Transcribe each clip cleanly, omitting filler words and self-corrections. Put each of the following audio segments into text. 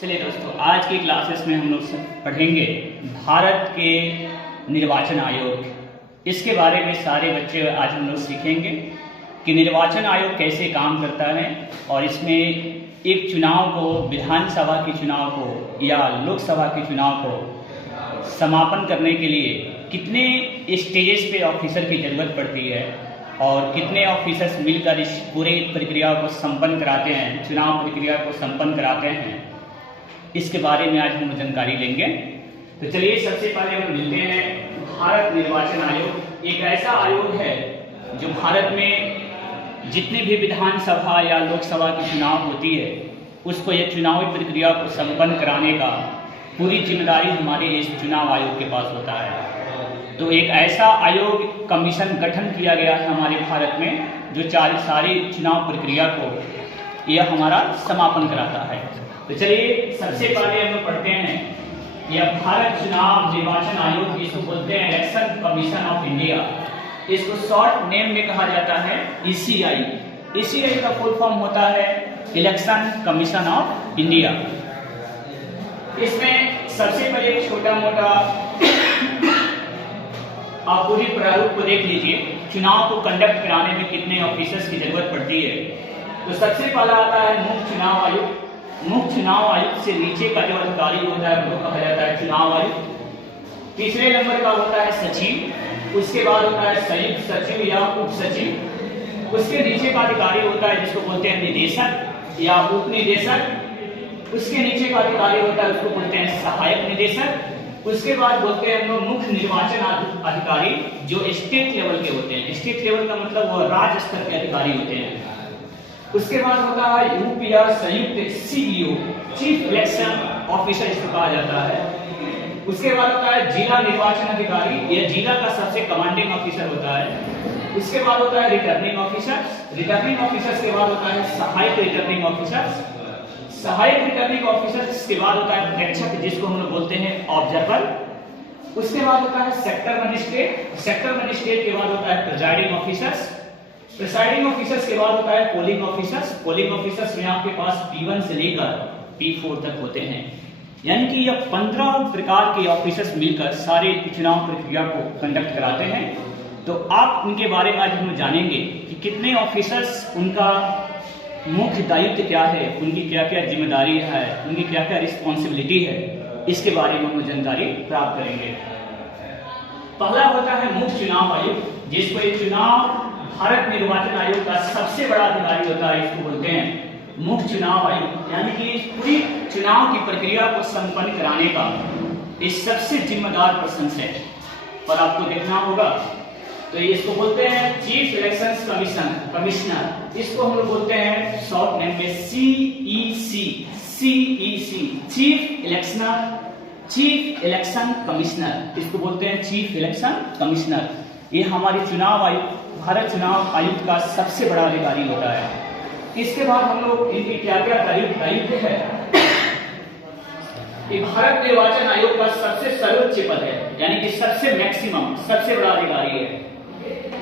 चलिए दोस्तों, आज की क्लासेस में हम लोग पढ़ेंगे भारत के निर्वाचन आयोग। इसके बारे में सारे बच्चे आज हम लोग सीखेंगे कि निर्वाचन आयोग कैसे काम करता है और इसमें एक चुनाव को, विधानसभा के चुनाव को या लोकसभा के चुनाव को समापन करने के लिए कितने स्टेजेस पे ऑफिसर की ज़रूरत पड़ती है और कितने ऑफिसर्स मिलकर इस पूरे प्रक्रिया को संपन्न कराते हैं, चुनाव प्रक्रिया को संपन्न कराते हैं, इसके बारे में आज हम जानकारी लेंगे। तो चलिए सबसे पहले हम मिलते हैं भारत निर्वाचन आयोग। एक ऐसा आयोग है जो भारत में जितने भी विधानसभा या लोकसभा की चुनाव होती है उसको ये चुनावी प्रक्रिया को संपन्न कराने का पूरी जिम्मेदारी हमारे इस चुनाव आयोग के पास होता है। तो एक ऐसा आयोग कमीशन गठन किया गया है हमारे भारत में जो सारी चुनाव प्रक्रिया को यह हमारा समापन कराता है। तो चलिए सबसे पहले हम लोग पढ़ते हैं यह भारत चुनाव निर्वाचन आयोग, इसको बोलते हैं इलेक्शन कमीशन ऑफ इंडिया। इसको शॉर्ट नेम में कहा जाता है ईसीआई। ईसीआई का फुल फॉर्म होता है इलेक्शन कमीशन ऑफ इंडिया। इसमें सबसे पहले एक छोटा मोटा आप पूरी प्रारूप को देख लीजिए। चुनाव को कंडक्ट कराने में कितने ऑफिसर्स की जरूरत पड़ती है। तो सबसे पहला आता है मुख्य चुनाव आयुक्त। मुख्य चुनाव आयुक्त से नीचे का जो अधिकारी होता है वो कहा जाता है चुनाव आयुक्त। तीसरे नंबर का होता है सचिव। उसके बाद होता है संयुक्त सचिव या उप सचिव। उसके नीचे का अधिकारी होता है जिसको बोलते हैं निदेशक या उप निदेशक। उसके नीचे का अधिकारी होता है उसको बोलते हैं सहायक निदेशक। उसके बाद बोलते हैं हम लोग मुख्य निर्वाचन अधिकारी जो स्टेट लेवल के होते हैं। स्टेट लेवल का मतलब वो राज्य स्तर के अधिकारी होते हैं। उसके बाद होता है यूपी या संयुक्त सीईओ, चीफ इलेक्शन ऑफिसर इसको कहा जाता है। उसके बाद होता है जिला निर्वाचन अधिकारी, यह जिला का सबसे कमांडिंग ऑफिसर होता है। उसके बाद होता है रिटर्निंग ऑफिसर। रिटर्निंग ऑफिसर के बाद होता है सहायक रिटर्निंग ऑफिसर। सहायक रिटर्निंग ऑफिसर के बाद होता है प्रेक्षक जिसको हम लोग बोलते हैं ऑब्जर्वर। उसके बाद होता है सेक्टर मजिस्ट्रेट। सेक्टर मजिस्ट्रेट के बाद होता है प्रिजाइडिंग ऑफिसर्स। प्रिसाइडिंग ऑफिसर्स के बाद होता है पोलिंग ऑफिसर्स। पोलिंग ऑफिसर्स में आपके पास P1 से लेकर P4 तक होते हैं। यानी कि यह 15 प्रकार के ऑफिसर्स मिलकर सारे चुनाव प्रक्रिया को कंडक्ट कराते हैं। तो आप उनके बारे में आज हम जानेंगे कि कितने ऑफिसर्स, उनका मुख्य दायित्व क्या है, उनकी क्या क्या जिम्मेदारी है, उनकी क्या क्या रिस्पॉन्सिबिलिटी है, इसके बारे में हम जानकारी प्राप्त करेंगे। पहला होता है मुख्य चुनाव आयुक्त, जिसको एक चुनाव भारत निर्वाचन आयोग का सबसे बड़ा अधिकारी होता है। इसको बोलते हैं मुख्य चुनाव आयुक्त। यानी कि पूरी चुनाव की प्रक्रिया को संपन्न कराने का इस सबसे जिम्मेदार पर्सन है और आपको देखना होगा। तो इसको बोलते हैं चीफ इलेक्शन कमिश्नर। इसको हम लोग बोलते हैं शॉर्ट नेम में CEC, चीफ इलेक्शन कमिश्नर। इसको बोलते हैं चीफ इलेक्शन कमिश्नर। ये हमारी चुनाव आयुक्त, भारत चुनाव आयुक्त का सबसे बड़ा अधिकारी होता है। इसके बाद हम लोग इनकी क्या क्या दायित्व है। ये भारत निर्वाचन आयोग का सबसे सर्वोच्च पद है, यानी कि सबसे मैक्सिमम, सबसे बड़ा अधिकारी है।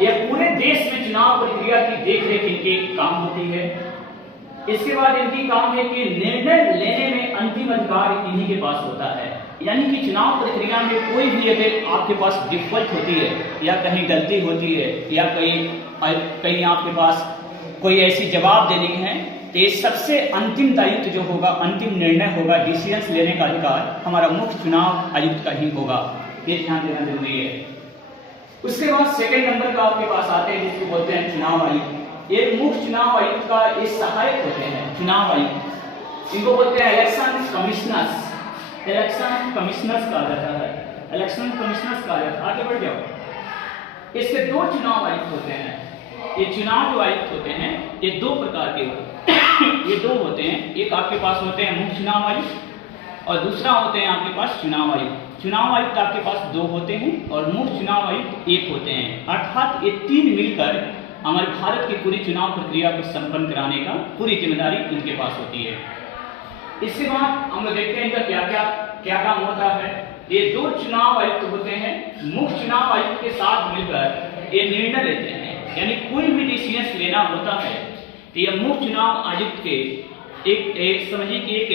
यह पूरे देश में चुनाव प्रक्रिया की देखरेख इनके काम होती है। इसके बाद इनकी काम है कि निर्णय लेने में अंतिम अधिकार इन्हीं के पास होता है। यानी कि चुनाव प्रक्रिया में कोई भी अगर आपके पास डिफॉल्ट होती है या कहीं गलती होती है या कहीं आपके पास कोई ऐसी जवाब देनी है, तो ये सबसे अंतिम दायित्व जो होगा, अंतिम निर्णय होगा, डिसीजन लेने का अधिकार हमारा मुख्य चुनाव आयुक्त का ही होगा। ये ध्यान देना जरूरी है। उसके बाद सेकेंड नंबर का आपके पास आते हैं जिसको बोलते हैं चुनाव आयुक्त। ये मुख्य चुनाव आयुक्त का ये सहायक होते हैं चुनाव आयुक्त। इनको बोलते हैं इलेक्शन कमिश्नर्स। इलेक्शन कमिश्नर्स कहा जाता है, इलेक्शन कमिश्नर्स कहा जाता है। आगे बढ़ जाओ। इसके दो चुनाव आयुक्त होते हैं। ये चुनाव जो आयुक्त होते हैं ये दो प्रकार के होते हैं। ये दो होते हैं, एक आपके पास होते हैं मुख्य चुनाव आयुक्त और दूसरा होते हैं आपके पास चुनाव आयुक्त। चुनाव आयुक्त आपके पास दो होते हैं और मुख्य चुनाव आयुक्त एक होते हैं। अर्थात ये तीन मिलकर हमारे भारत की पूरी चुनाव प्रक्रिया को संपन्न कराने का पूरी जिम्मेदारी इनके पास होती है। इसके बाद हम लोग देखते हैं इनका क्या काम होता है। ये दो चुनाव आयुक्त होते हैं, मुख्य चुनाव आयुक्त के साथ मिलकर ये निर्णय लेते हैं। यानी कोई भी डिसीजन लेना होता है तो यह मुख्य चुनाव आयुक्त के समझिए कि एक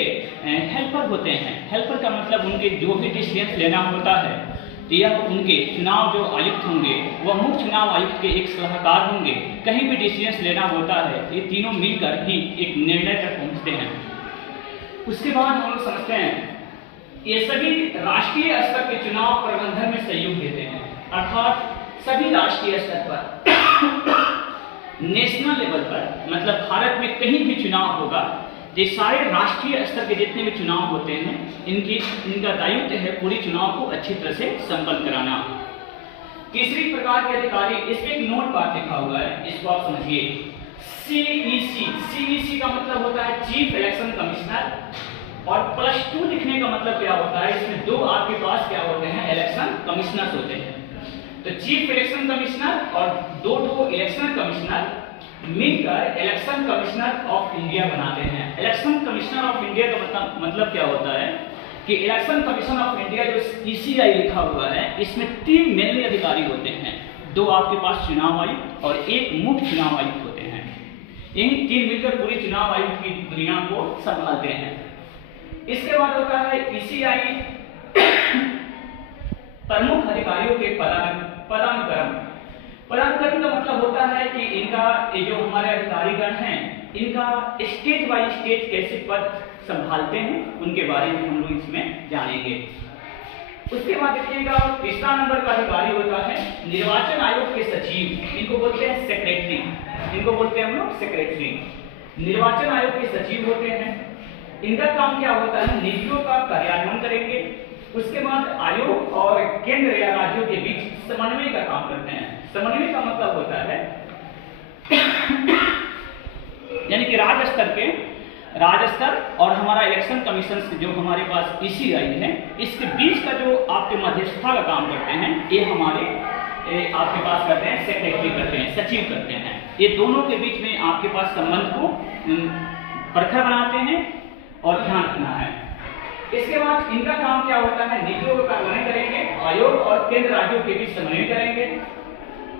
हेल्पर होते हैं। हेल्पर का मतलब उनके जो भी डिसीजन लेना होता है, तो यह उनके चुनाव जो आयुक्त होंगे वह मुख्य चुनाव आयुक्त के एक सलाहकार होंगे। कहीं भी डिसीजन लेना होता है ये तीनों मिलकर ही एक निर्णय तक पहुंचते हैं। उसके बाद हम लोग समझते हैं ये सभी राष्ट्रीय स्तर के चुनाव प्रबंधन में सहयोग देते हैं, अर्थात सभी राष्ट्रीय स्तर पर नेशनल लेवल पर, मतलब भारत में कहीं भी चुनाव होगा, ये सारे राष्ट्रीय स्तर के जितने भी चुनाव होते हैं इनका दायित्व है पूरी चुनाव को अच्छी तरह से संपन्न कराना। तीसरी प्रकार के अधिकारी, इसमें एक नोट बार लिखा हुआ है, इसको आप समझिए। सीईसी का मतलब होता है चीफ इलेक्शन कमिश्नर, और +2 लिखने का मतलब क्या होता है, इसमें दो आपके पास क्या होते हैं, इलेक्शन कमिश्नर्स होते हैं। तो चीफ इलेक्शन कमिश्नर और दो इलेक्शन कमिश्नर मिलकर इलेक्शन कमिश्नर ऑफ इंडिया बनाते हैं। इलेक्शन कमिश्नर ऑफ इंडिया का मतलब क्या होता है कि इलेक्शन कमीशन ऑफ इंडिया जो ECI लिखा हुआ है, इसमें 3 मेनली अधिकारी होते हैं, 2 आपके पास चुनाव आयुक्त और 1 मुख्य चुनाव आयुक्त होते हैं। यही 3 मिलकर पूरी चुनाव आयुक्त की दुनिया को संभालते हैं। इसके बाद होता है ECI प्रमुख अधिकारियों के पदानुक्रम। पदानुक्रम का मतलब होता है कि इनका ये जो हमारे अधिकारीगण हैं इनका स्टेज बाय स्टेज कैसे पद संभालते हैं उनके बारे में हम लोग इसमें जानेंगे। उसके बाद देखिएगा तीसरा नंबर का अधिकारी होता है निर्वाचन आयोग के सचिव, इनको बोलते हैं सेक्रेटरी, इनको बोलते हैं हम लोग सेक्रेटरी। निर्वाचन आयोग के सचिव होते हैं, इनका काम क्या होता है, नीतियों का कार्यान्वयन करेंगे। उसके बाद आयोग और केंद्र या राज्यों के बीच समन्वय का काम करते हैं। समन्वय का मतलब होता है यानी कि राज्य स्तर और हमारा इलेक्शन कमीशन जो हमारे पास ECI है, इसके बीच का जो आपके मध्यस्थता का काम करते हैं ये हमारे आपके पास करते हैं सेक्रेटरी करते हैं, सचिव करते हैं। ये दोनों के बीच में आपके पास संबंध को प्रखर बनाते हैं और ध्यान रखना है। इसके बाद इनका काम क्या होता है, नीतियों का कार्यान्वयन करेंगे, आयोग और केंद्र राज्यों के बीच समन्वय करेंगे।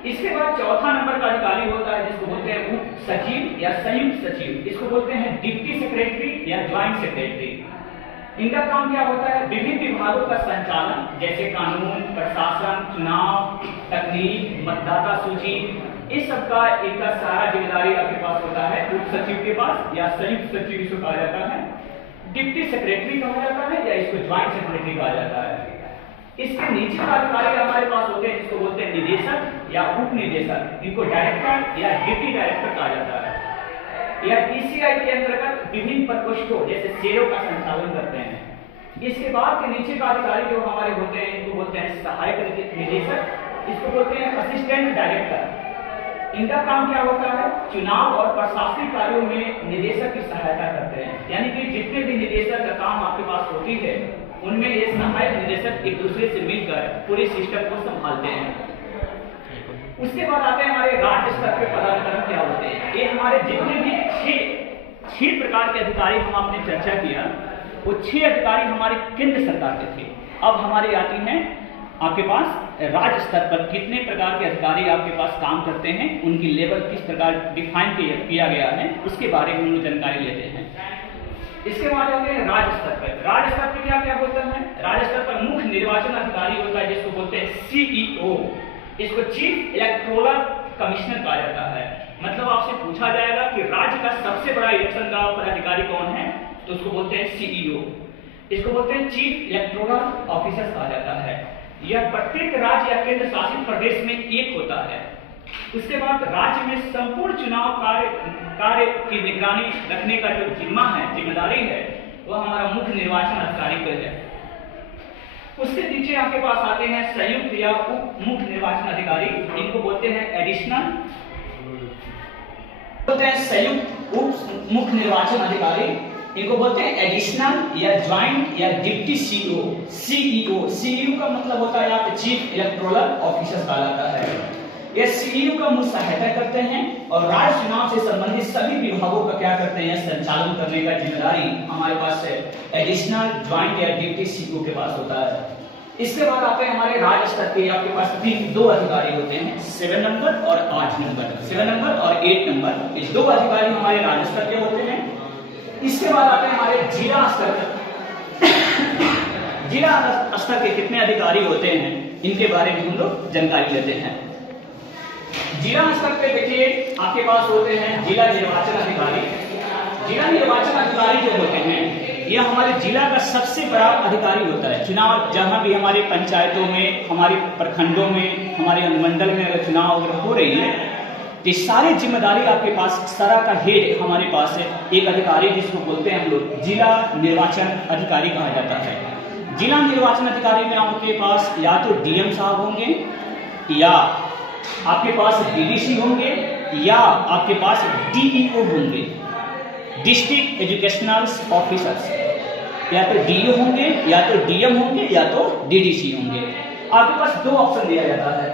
इसके बाद चौथा नंबर का अधिकारी होता है जिसको बोलते हैं उप सचिव या संयुक्त सचिव, इसको बोलते हैं डिप्टी सेक्रेटरी या ज्वाइंट सेक्रेटरी। इनका काम क्या होता है, विभिन्न विभागों का संचालन जैसे कानून, प्रशासन, चुनाव, तकनीक, मतदाता सूची, इस सब का इनका सारा जिम्मेदारी आपके पास होता है उप सचिव के पास, या संयुक्त सचिव इसको कहा जाता है, डिप्टी सेक्रेटरी कहा जाता है, या इसको ज्वाइंट सेक्रेटरी कहा जाता है। इसके नीचे का अधिकारी हमारे पास होते हैं जिसको बोलते हैं निदेशक या उप निदेशक, इनको डायरेक्टर या डिप्टी डायरेक्टर कहा जाता है। या ECI के अंतर्गत विभिन्न प्रकोष्ठों जैसे शेयरों का संचालन करते हैं। इसके बाद के नीचे का अधिकारी जो हमारे होते हैं इनको बोलते हैं सहायक निदेशक, इसको बोलते हैं असिस्टेंट डायरेक्टर। इनका काम क्या होता है, चुनाव और प्रशासनिक कार्यों में निदेशक की सहायता करते हैं। यानी कि जितने भी निदेशक का काम आपके पास होती है उनमें ये सहायक निदेशक एक दूसरे से मिलकर पूरे सिस्टम को संभालते हैं। उसके बाद आते हैं हमारे राज्य स्तर के पदाधिकारी क्या होते हैं। ये हमारे जितने भी छह प्रकार के अधिकारी हम आपने चर्चा किया, वो 6 अधिकारी हमारे केंद्र सरकार के थे। अब हमारे आती हैं आपके पास राज्य स्तर पर कितने प्रकार के अधिकारी आपके पास काम करते हैं, उनकी लेवल किस प्रकार डिफाइन किया गया है, उसके बारे में हम जानकारी लेते हैं। इसके बाद आते हैं राज्य स्तर पर। राज्य स्तर पर क्या क्या होता है, राज्य स्तर पर मुख्य निर्वाचन अधिकारी होता है जिसको बोलते हैं CEO, इसको चीफ इलेक्टोरल कमिश्नर कहा जाता है। मतलब आपसे पूछा जाएगा कि राज्य का सबसे बड़ा इलेक्शन का पदाधिकारी कौन है, तो उसको बोलते हैं CEO। इसको बोलते हैं चीफ इलेक्टोरल ऑफिसर कहा जाता है। यह प्रत्येक राज्य या केंद्र शासित प्रदेश में एक होता है। उसके बाद राज्य में संपूर्ण चुनाव कार्य की निगरानी रखने का जो जिम्मेदारी है वह हमारा मुख्य निर्वाचन अधिकारी का है। उसके नीचे आपके पास आते हैं संयुक्त या उप मुख्य निर्वाचन अधिकारी, इनको बोलते हैं एडिशनल, बोलते हैं संयुक्त उप मुख्य निर्वाचन अधिकारी, इनको बोलते हैं एडिशनल या ज्वाइंट या डिप्टी CEO का मतलब होता है यहाँ पे चीफ इलेक्टोरल ऑफिसर कहा जाता है। ये CEO का मुख्य सहायता करते हैं और राज्य चुनाव से संबंधित सभी विभागों का क्या करते हैं, संचालन करने का जिम्मेदारी हमारे पास एडिशनल, ज्वाइंट या डिप्टी CEO के पास होता है। इसके बाद आते हैं हमारे राज्य स्तर के, आपके पास 2 अधिकारी होते हैं, 7 नंबर और 8 नंबर, 7 नंबर और 8 नंबर। इस 2 अधिकारी हमारे राज्य स्तर के होते हैं। इसके बाद आते हैं हमारे जिला स्तर। जिला स्तर के कितने अधिकारी होते हैं इनके बारे में हम लोग जानकारी लेते हैं। जिला स्तर पे देखिए आपके पास होते हैं जिला निर्वाचन अधिकारी। जिला निर्वाचन अधिकारी जो होते हैं यह हमारे जिला का सबसे बड़ा अधिकारी होता है। चुनाव जहां भी हमारे पंचायतों में, हमारे प्रखंडों में, हमारे अनुमंडल में अगर चुनाव अगर हो रही है तो सारी जिम्मेदारी आपके पास, सारा का हेड हमारे पास है एक अधिकारी जिसको बोलते हैं हम लोग जिला निर्वाचन अधिकारी कहा जाता है। जिला निर्वाचन अधिकारी में आपके पास या तो डीएम साहब होंगे या आपके पास डीडीसी होंगे या आपके पास डीईओ होंगे, डिस्ट्रिक्ट एजुकेशनल ऑफिसर्स, या तो डीईओ होंगे या तो डीएम होंगे या तो डीडीसी होंगे। आपके पास दो ऑप्शन दिया जाता है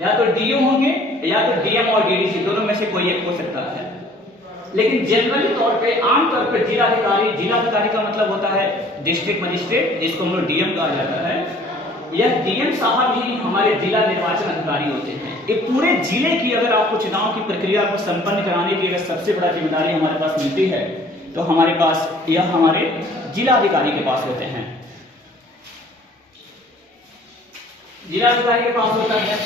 या तो डीईओ होंगे या तो डीएम और डीडीसी, दोनों में से कोई एक हो सकता है। लेकिन जनरली तौर पे आमतौर पर जिलाधिकारी का मतलब होता है डिस्ट्रिक्ट मजिस्ट्रेट, जिसको हम लोग डीएम कहा जाता है। यह डीएम साहब ही हमारे जिला निर्वाचन अधिकारी होते हैं। ये पूरे जिले की अगर आपको चुनाव की प्रक्रिया को संपन्न कराने की अगर सबसे बड़ा जिम्मेदारी हमारे पास मिलती है तो हमारे पास यह हमारे जिलाधिकारी के पास होते हैं। जिलाधिकारी के पास होता है,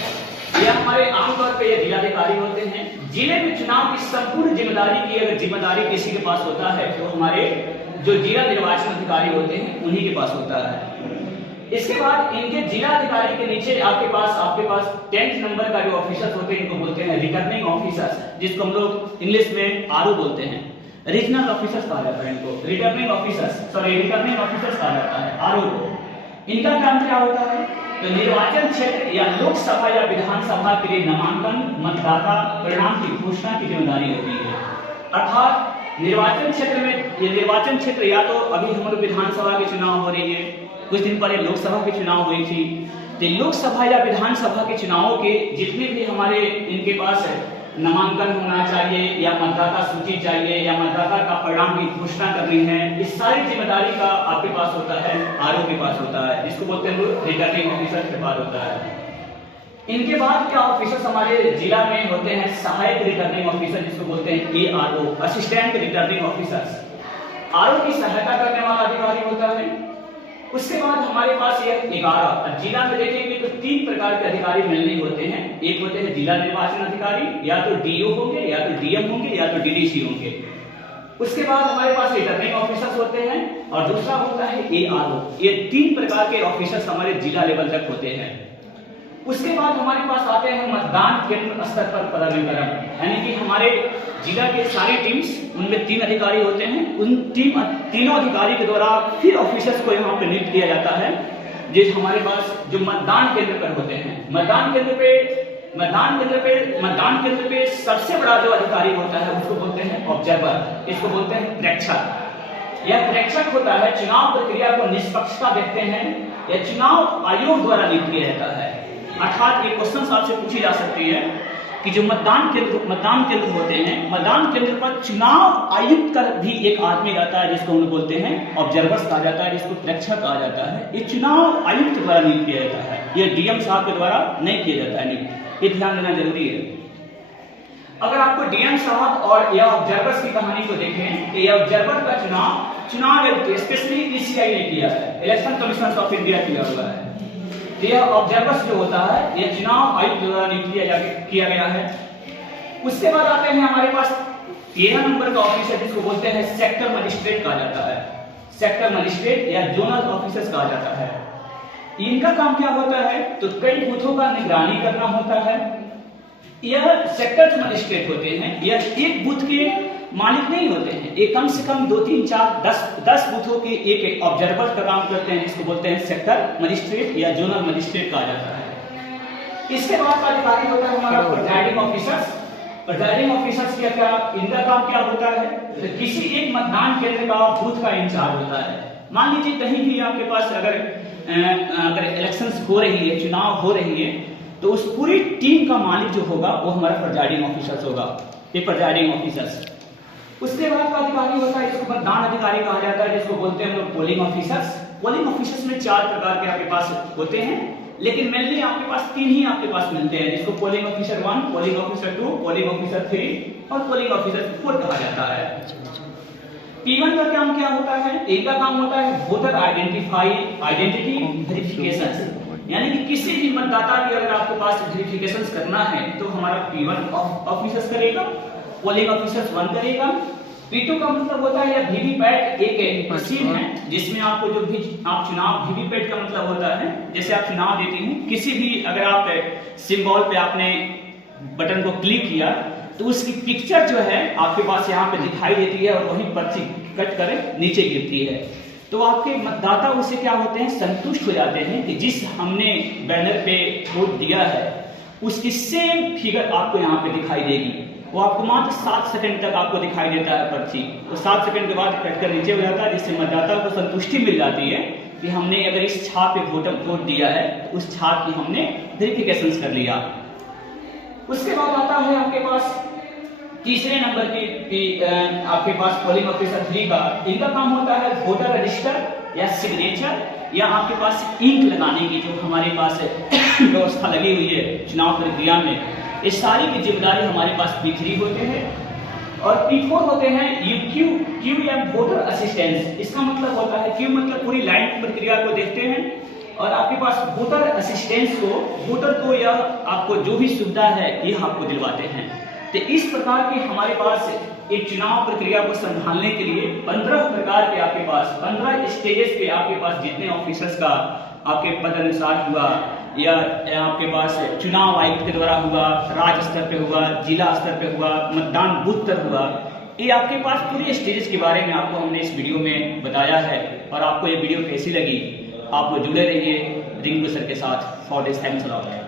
यह हमारे आमतौर पर यह जिलाधिकारी होते हैं। जिले में चुनाव की संपूर्ण जिम्मेदारी की अगर जिम्मेदारी किसी के पास होता है तो हमारे जो जिला निर्वाचन अधिकारी होते हैं उन्हीं के पास होता है। इसके बाद इनके जिला अधिकारी के नीचे आपके पास 10th नंबर का जो ऑफिसर्स होते हैं इनको बोलते हैं रिटर्निंग ऑफिसर्स, जिसको हम लोग इंग्लिश में आरओ बोलते हैं। रीजनल ऑफिसर्स कहा जाता है इनको, रिटर्निंग ऑफिसर्स कहा जाता है आरओ को। इनका काम क्या होता है तो निर्वाचन क्षेत्र या लोकसभा या विधानसभा के लिए नामांकन, मतदाता परिणाम की घोषणा की जिम्मेदारी होती है। अर्थात निर्वाचन क्षेत्र में, ये निर्वाचन क्षेत्र या तो अभी हम लोग विधानसभा के चुनाव हो रही है, कुछ दिन पहले लोकसभा के चुनाव हुई थी, तो लोकसभा या विधानसभा के चुनावों के जितने भी हमारे इनके पास नामांकन होना चाहिए या मतदाता सूची चाहिए या मतदाता का परिणाम की घोषणा करनी है, इस सारी जिम्मेदारी का आपके पास होता है आरओ के पास होता है, जिसको बोलते हैं रिटर्निंग ऑफिसर के पास होता है। इनके बाद क्या ऑफिसर्स हमारे जिला में होते हैं सहायक रिटर्निंग ऑफिसर, जिसको बोलते हैं ARO, assistant returning officers. RO की सहायता करने वाला अधिकारी होता है। उसके बाद हमारे पास यह 11 जिला में देखेंगे तो 3 प्रकार के अधिकारी मिलने होते हैं। एक होते हैं जिला निर्वाचन अधिकारी, या तो डीओ होंगे या तो डीएम होंगे या तो डीडीसी होंगे। उसके बाद हमारे पास रिटर्निंग ऑफिसर्स होते हैं और दूसरा होता है एआरओ। ये 3 प्रकार के ऑफिसर्स हमारे जिला लेवल तक होते हैं। उसके बाद हमारे पास आते हैं मतदान केंद्र स्तर पर पदाधिकारी, यानी कि हमारे जिला के सारी टीम्स, उनमें 3 अधिकारी होते हैं। उन तीनों अधिकारी के द्वारा फिर ऑफिसर्स को यहाँ पे नियुक्त किया जाता है, जिस हमारे पास जो मतदान केंद्र पर होते हैं। मतदान केंद्र पे सबसे बड़ा जो अधिकारी होता है उसको बोलते हैं ऑब्जर्वर, इसको बोलते हैं प्रेक्षक। यह प्रेक्षक होता है, चुनाव प्रक्रिया को निष्पक्षता देखते हैं। यह चुनाव आयोग द्वारा नियुक्त किया जाता है। अर्थात ये क्वेश्चन आपसे पूछी जा सकती है कि जो मतदान केंद्र होते हैं, मतदान केंद्र पर चुनाव आयुक्त का भी एक आदमी रहता है, जिसको हम बोलते हैं ऑब्जर्वर्स कहा जाता है, जिसको प्रेक्षक कहा जाता है। ये चुनाव आयुक्त द्वारा नियुक्त किया जाता है, ये डीएम साहब के द्वारा नहीं किया जाता है। ये ध्यान देना जरूरी है। अगर आपको डीएम साहब और या ऑब्जर्वर्स की कहानी को देखें तो ये ऑब्जर्वर का चुनाव स्पेशली ईसीआई ने किया है, इलेक्शन कमीशन ऑफ इंडिया किया हुआ है। यह ऑब्जर्वर्स जो होता है यह चुनाव आयुक्त द्वारा नियुक्त किया गया है। उसके बाद आते हैं हमारे पास 13 नंबर का ऑफिसर, जिसको बोलते हैं सेक्टर मजिस्ट्रेट कहा जाता है। सेक्टर मजिस्ट्रेट या जोनल ऑफिसर्स कहा जाता है। इनका काम क्या होता है तो कई बूथों का निगरानी करना होता है। यह सेक्टर मजिस्ट्रेट होते हैं, यह एक बूथ के मालिक नहीं होते हैं, ये कम से कम 2, 3, 4, 10 बूथों के एक ऑब्जर्वर का काम करते हैं, जिसको बोलते हैं सेक्टर मजिस्ट्रेट या जोनल मजिस्ट्रेट कहा जाता है। इसके बाद का अधिकारी होता है हमारा प्रिजाइडिंग ऑफिसर्स। प्रिजाइडिंग ऑफिसर्स क्या इनका काम क्या होता है तो किसी एक मतदान केंद्र का बूथ का इंचार्ज होता है। मान लीजिए कहीं भी आपके पास अगर इलेक्शंस हो रही है, चुनाव हो रही है, तो उस पूरी टीम का मालिक जो होगा वो हमारा प्रिजाइडिंग ऑफिसर्स होगा, ये प्रिजाइडिंग ऑफिसर्स। उसके बाद का अधिकारी होता है, इसको मतदान अधिकारी कहा जाता है, जिसको बोलते हैं हम लोग पोलिंग ऑफिसर्स। पोलिंग ऑफिसर्स में 4 प्रकार के आपके पास होते हैं, लेकिन मेनली आपके पास 3 ही आपके पास मिलते हैं, जिसको polling officer 1, polling officer 2, polling officer 3 और पोलिंग ऑफिसर 4 कहा जाता है। P1 का काम क्या होता है? एक का काम होता है वोटर आइडेंटिटी वेरिफिकेशन, यानी कि किसी भी मतदाता की अगर आपके पास वेरिफिकेशन करना है तो हमारा P1 ऑफिसर्स करेगा, पोलिंग ऑफिसर्स 1 करेगा। P2 का मतलब होता है या वीवीपैट एक मशीन है जिसमें आपको जो भी आप चुनाव, वीवीपैट का मतलब होता है जैसे आप चुनाव देती हूँ, किसी भी अगर आप सिंबल पे आपने बटन को क्लिक किया तो उसकी पिक्चर जो है आपके पास यहाँ पे दिखाई देती है और वही पर्ची कट कर नीचे गिरती है। तो आपके मतदाता उससे क्या होते हैं, संतुष्ट हो जाते हैं कि जिस हमने बैनर पे वोट दिया है उसकी सेम फिगर आपको यहाँ पे दिखाई देगी। वो आपको मात्र 7 सेकंड तक आपको दिखाई देता है पर्ची, तो 7 सेकंड के बाद कटकर नीचे हो जाता है, जिससे मतदाता को संतुष्टि मिल जाती है कि हमने अगर इस छाप पे वोट दिया है तो उस छाप की हमने वेरिफिकेशन कर लिया। उसके बाद आता है आपके पास तीसरे नंबर की आपके पास पोलिंग ऑफिसर 3 का, इनका काम होता है वोटर रजिस्टर या सिग्नेचर या आपके पास इंक लगाने की जो हमारे पास व्यवस्था लगी हुई है चुनाव प्रक्रिया में, ये सारी की जिम्मेदारी हमारे पास P3 होते हैं। और P4 होते हैं क्यू या वोटर असिस्टेंस। इसका मतलब होता है क्यू मतलब पूरी लाइन प्रक्रिया को देखते हैं और आपके पास वोटर असिस्टेंस को, वोटर को या आपको जो भी सुविधा है ये आपको दिलवाते हैं। तो इस प्रकार के हमारे पास एक चुनाव प्रक्रिया को संभालने के लिए 15 प्रकार के आपके पास 15 स्टेजेस पे आपके पास जितने ऑफिसर्स का आपके पद अनुसार हुआ या आपके पास चुनाव आयुक्त के द्वारा हुआ, राज्य स्तर पे हुआ, जिला स्तर पे हुआ, मतदान बूथ तक हुआ, ये आपके पास पूरे स्टेजेस के बारे में आपको हमने इस वीडियो में बताया है। और आपको ये वीडियो कैसी लगी, आप जुड़े रहिए रिंकू सर के साथ। For this thanks a lot.